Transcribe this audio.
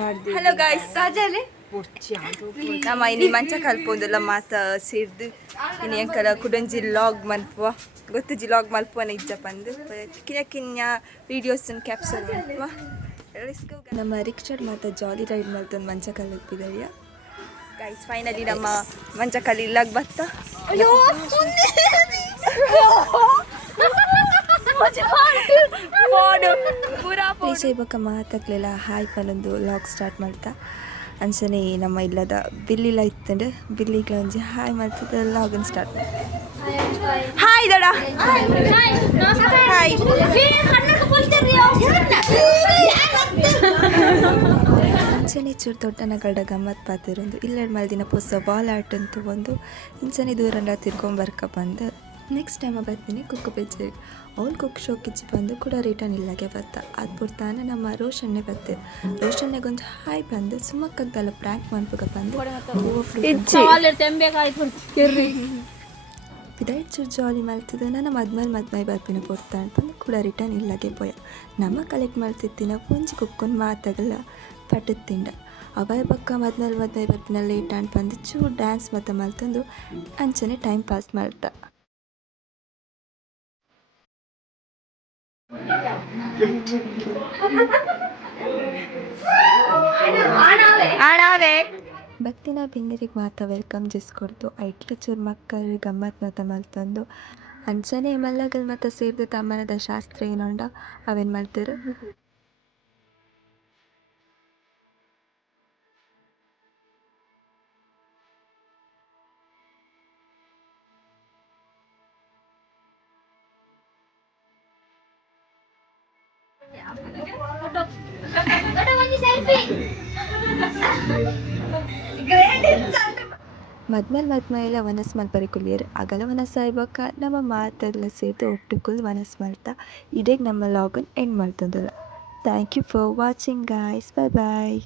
hello guys ರಾಜಾಲೆ ನಮ್ಮ ಇನಿ ಮಂಚ ಕಲ್ಪೊಂದುಲ್ಲ ಮಾತ ಸೇರ್ದು ಇನಿ ಎಂಕಲ ಕುಡಂಜಿ ಲಾಗ್ ಮಲ್ಪುವ ಗೊತ್ತುಜಿ ಲಾಗ್ ಮಲ್ಪುವನ ಇಜ್ಜ ಪಂದು ಕಿನ್ನ ಕಿನ್ನ ವೀಡಿಯೋಸ್ ಕ್ಯಾಪ್ಚರ್ ಮಲ್ಪುವ ನಮ್ಮ ರಿಕ್ಷಾಡ್ ಮಾತ ಜಾಲಿ ರೈಡ್ ಮಲ್ತೊಂದು ಮಂಚ ಕಲಿಪಿದೆಯ ಗೈಸ್ ಫೈನಲಿ ನಮ್ಮ ಮಂಚ ಕಲಿ ಇಲ್ಲಾಗ ಬತ್ತ ಪ್ಲೀಸ್ ಇವಾಗ ಮಾತಾಗ್ಲಿಲ್ಲ ಹಾಯ್ ಪನ್ನೊಂದು ಲಾಗ್ ಸ್ಟಾರ್ಟ್ ಮಾಡ್ತಾ ಅನ್ಸನೆ ನಮ್ಮ ಇಲ್ಲದ ಬಿಲ್ಲಿಲ್ಲ ಇತ್ತಂಡು ಬಿಲ್ಲಿಗೆ ಒಂಜಿ ಹಾಯ್ ಮಾಡ್ತದ ಲಾಗನ್ ಸ್ಟಾರ್ಟ್ ಹಾಯ್ ದಡ ಹಾಯ್ ಅಂಚನೆ ಚೂರು ದೊಡ್ಡನಗಡ ಗಮ್ಮತ್ ಪಾತಿರೊಂದು ಇಲ್ಲೆರಡು ಮಲ್ದಿನ ಹೊಸ ಬಾಲ್ ಆರ್ಟ್ ಅಂತೂ ಒಂದು ಇಂಚನೆ ದೂರಂಡ ತಿರ್ಕೊಂಬರ್ಕ ಬಂದು ನೆಕ್ಸ್ಟ್ ಟೈಮ್ ಬರ್ತೀನಿ ಕುಕ್ಕು ಬೆಜ್ಜೆ ಅವ್ನು ಕುಕ್ ಶೋಕಿಚ್ಚಿ ಬಂದು ಕೂಡ ರಿಟರ್ನ್ ಇಲ್ಲಾಗೆ ಬರ್ತ ಅದು ಬಿಡ್ತಾನೆ ನಮ್ಮ ರೋಷನ್ನೇ ಬರ್ತೆ ರೋಷನ್ನೆಗೊಂದು ಹಾಯ್ ಬಂದು ಸುಮ್ಮಕ್ಕಂತಲ್ಲ ಪ್ರ್ಯಾಂಕ್ ಮಾಡ್ಬೇಕ ಬಂದು ಇದಾಯ್ತು ಜಾಲಿ ಮಾಡ್ತಿದ್ದೆ ನಾನು ಮದ್ಮೇಲೆ ಬರ್ತೀನಿ ಕೊಡ್ತಾ ಅಂತಂದು ಕೂಡ ರಿಟರ್ನ್ ಇಲ್ಲಾಗೆ ಪೋಯ ನಮ್ಮ ಕಲೆಕ್ಟ್ ಮಾಡ್ತಿದ್ದಿನ ಪುಂಜಿ ಕುಕ್ಕೊಂಡು ಮಾತಾಗಲ್ಲ ಪಟ್ಟದ ತಿಂಡ ಅವಾಯ ಪಕ್ಕ ಮದ್ಮೇಲೆ ಬರ್ತೀನಿ ಲೇಟ್ ಅಂತ ಬಂದು ಚೂರು ಡ್ಯಾನ್ಸ್ ಮತ್ತು ಮಲ್ತಂದು ಅಂಚನೆ ಟೈಮ್ ಪಾಸ್ ಮಾಡ್ತಾ ಭಕ್ತಿನ ಬಿಂದಿರಿಗೆ ಮಾತ ವೆಲ್ಕಮ್ ಕೊಡ್ತು ಐಟ್ಲ ಚೂರು ಮಕ್ಕಳು ಗಮ್ಮತ್ ಮಾತ ಮಲ್ತಂದು ಅಂಚನೆ ಮಲ್ಲಗಲ್ ಮತ್ತು ಸೇರಿದ ತಮ್ಮನದ ಶಾಸ್ತ್ರ ಏನೊಂಡ ಅವೇನು ಮಾಡ್ತಾರೆ ಮದ್ಮೇಲೆ ವನಸ್ ಮಲ್ಪರಿಕುಲಿಯರು ಅಗಲ ವನಸ್ ಆಯ್ಬಕ್ಕ ನಮ್ಮ ಮಾತೆಲ್ಲ ಸೇತು ಒಟ್ಟುಕುಲ್ ವನಸ್ ಮಲ್ತಾ ಇಡೇಗೆ ನಮ್ಮ ಲಾಗನ್ ಎಂಡ್ ಮಾಡ್ತಂದಲ್ಲ thank you for watching guys bye bye